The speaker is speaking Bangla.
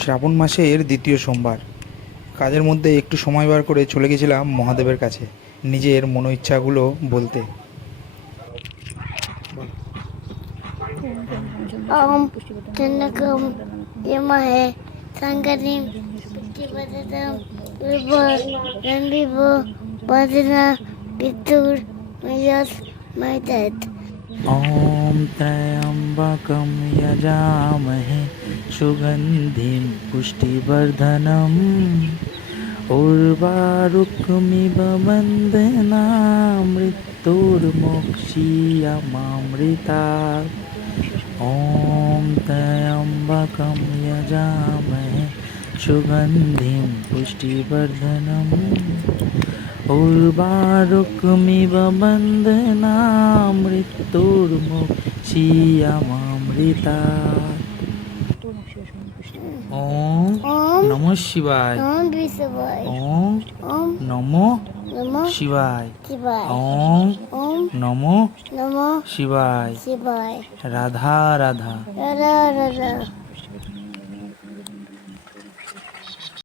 শ্রাবণ মাসের দ্বিতীয় সোমবার। কাজের মধ্যে একটু সময় বার করে চলে গেছিলাম মহাদেবের কাছে নিজের মনোইচ্ছাগুলো বলতে। Om Tanakam Yamahe Sangarim Kibadatam Vibo Rambibo Badana Bitur Mayas Maitat ॐ त्र्यम्बकं यजामहे सुगन्धिं पुष्टिवर्धनम् उर्वारुकमिव वन्दनामृत्युर्मोक्षीयमामृतात् ॐ त्र्यम्बकं यजामहे सुगन्धिं पुष्टिवर्धनम् उर्वारुकमिव वन्दनामृत्युर्मोक्षीयमामृतात्। ओम Om नमः शिवाय। Om Visavai ओम Om नमो Namo शिवाय। Shivai ओम Om नमो Namo शिवाय। Shivai Radha Radha. Radha Radha